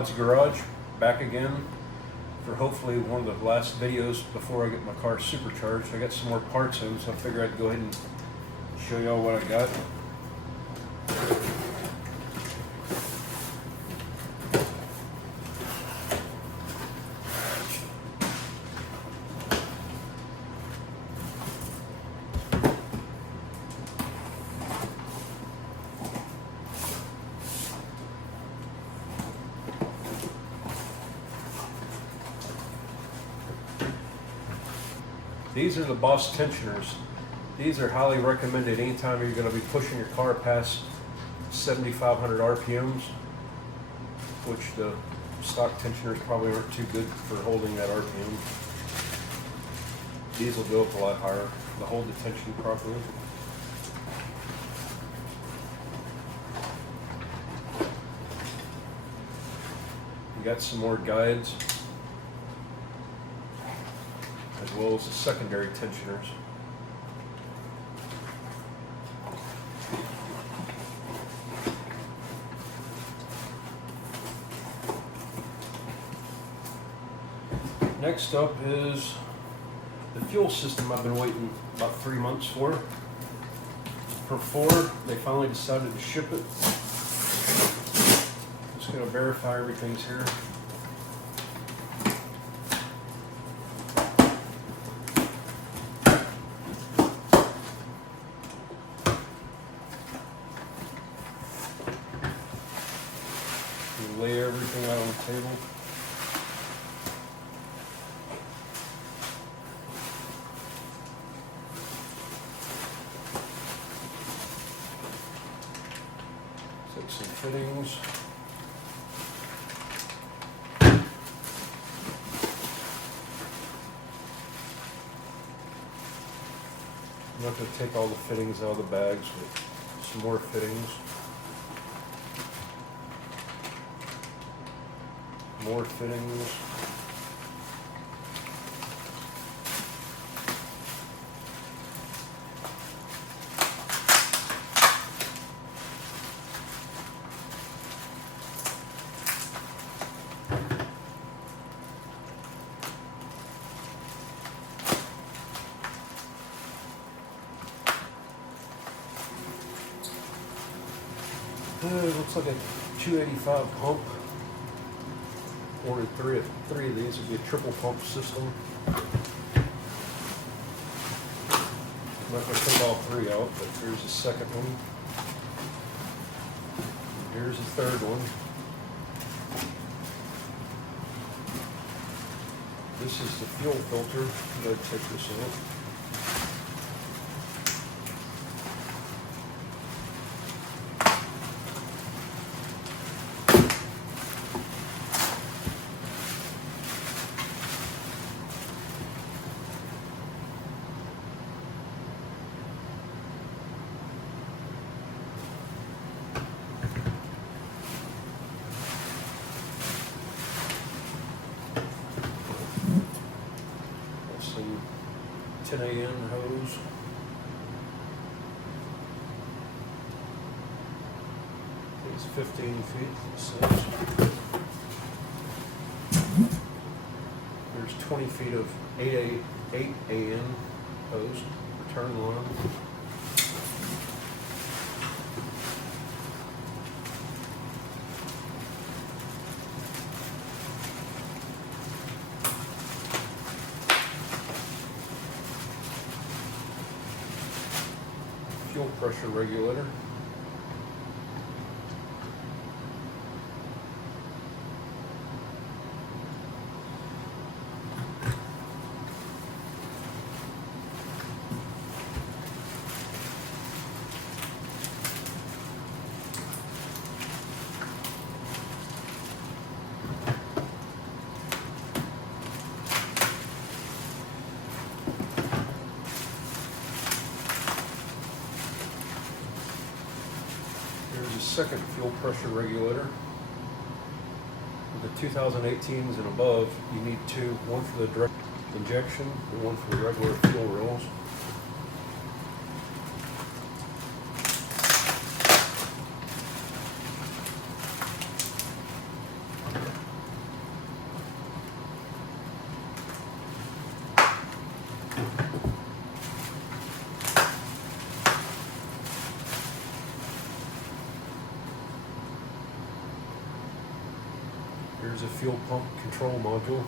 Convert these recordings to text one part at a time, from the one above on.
Toomnymods Garage, back again for hopefully one of the last videos before I get my car supercharged. I got some more parts in, so I figured I'd go ahead and show y'all what I got. These are the Boss tensioners. These are highly recommended anytime you're going to be pushing your car past 7,500 RPMs, which the stock tensioners probably aren't too good for holding that RPM. These will go up a lot higher to hold the tension properly. You got some more guides, as well as the secondary tensioners. Next up is the fuel system I've been waiting about 3 months for. For Ford, they finally decided to ship it. Just going to verify everything's here. Lay everything out on the table. Take some fittings. I'm not going to take all the fittings out of the bags, but some more fittings. More fittings. It looks like a 285 pump. Ordered three of these. Would be a triple pump system. I'm not going to take all three out, but here's the second one. Here's the third one. This is the fuel filter. I'm going to take this out. Some 10 AM hose. It's 15 feet, it says. There's 20 feet of 8 AM hose, return line. Fuel pressure regulator. Second fuel pressure regulator. With the 2018s and above, you need two, one for the direct injection and one for the regular fuel rails. Here's a fuel pump control module.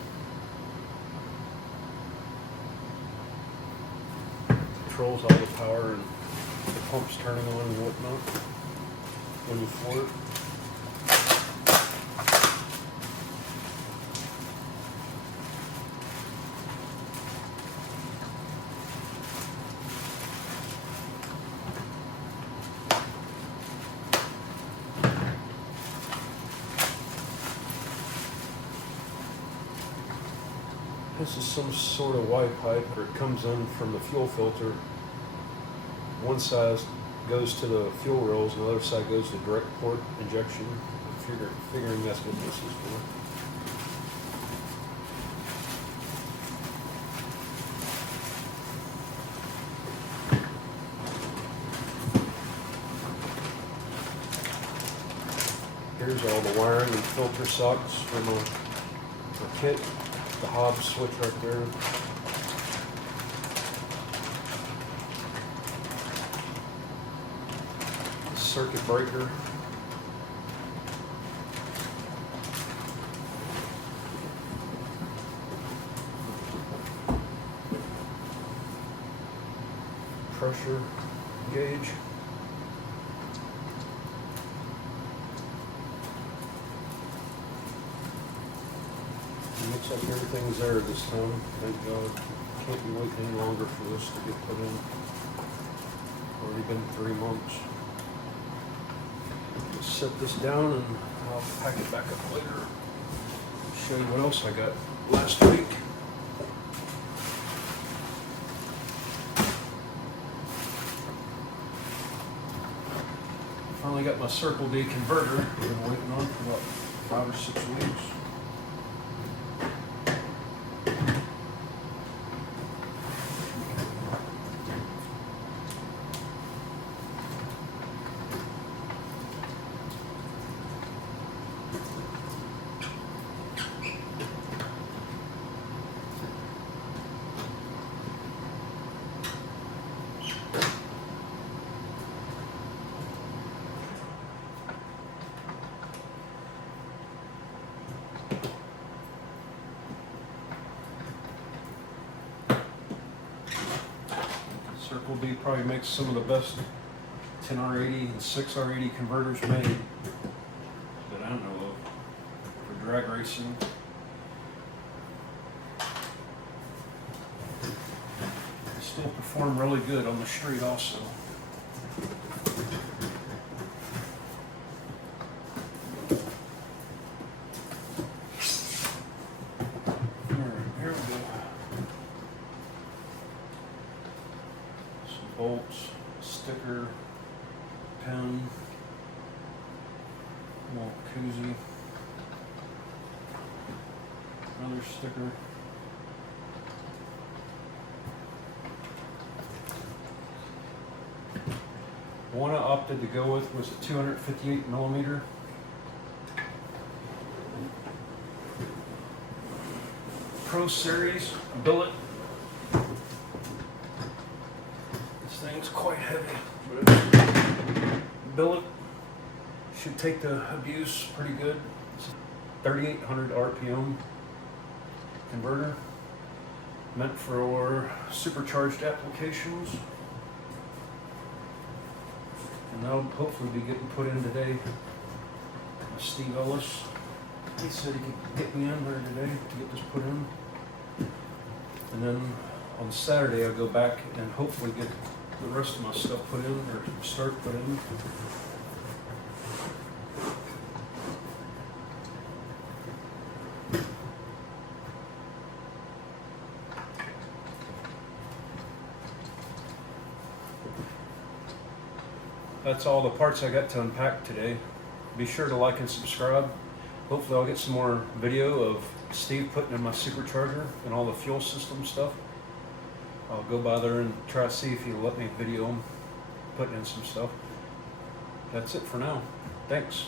Controls all the power and the pump's turning on and whatnot when you floor it. This is some sort of Y pipe, or it comes in from the fuel filter. One side goes to the fuel rails, and the other side goes to direct port injection. Figuring that's what this is for. Here's all the wiring and filter socks from a kit. The Hobbs switch right there. Circuit breaker. Pressure gauge. Looks like everything's there this time. Thank God. Can't be waiting any longer for this to get put in. Already been 3 months. Just set this down and I'll pack it back up later. Show you what else I got last week. Finally got my Circle D converter I've been waiting on for about 5 or 6 weeks. Circle D probably makes some of the best 10R80 and 6R80 converters made that I know of for drag racing. They still perform really good on the street also. Bolts, sticker, pen, little koozie, another sticker. One I opted to go with was a 258 millimeter. Pro Series Billet. Thing's quite heavy, but Billet should take the abuse pretty good. It's a 3,800 RPM converter meant for supercharged applications, and that'll hopefully be getting put in today. Steve Ellis, he said he could get me in there today to get this put in, and then on Saturday I'll go back and hopefully get the rest of my stuff put in, or start put in. That's all the parts I got to unpack today. Be sure to like and subscribe. Hopefully I'll get some more video of Steve putting in my supercharger and all the fuel system stuff. I'll go by there and try to see if he'll let me video him putting in some stuff. That's it for now. Thanks.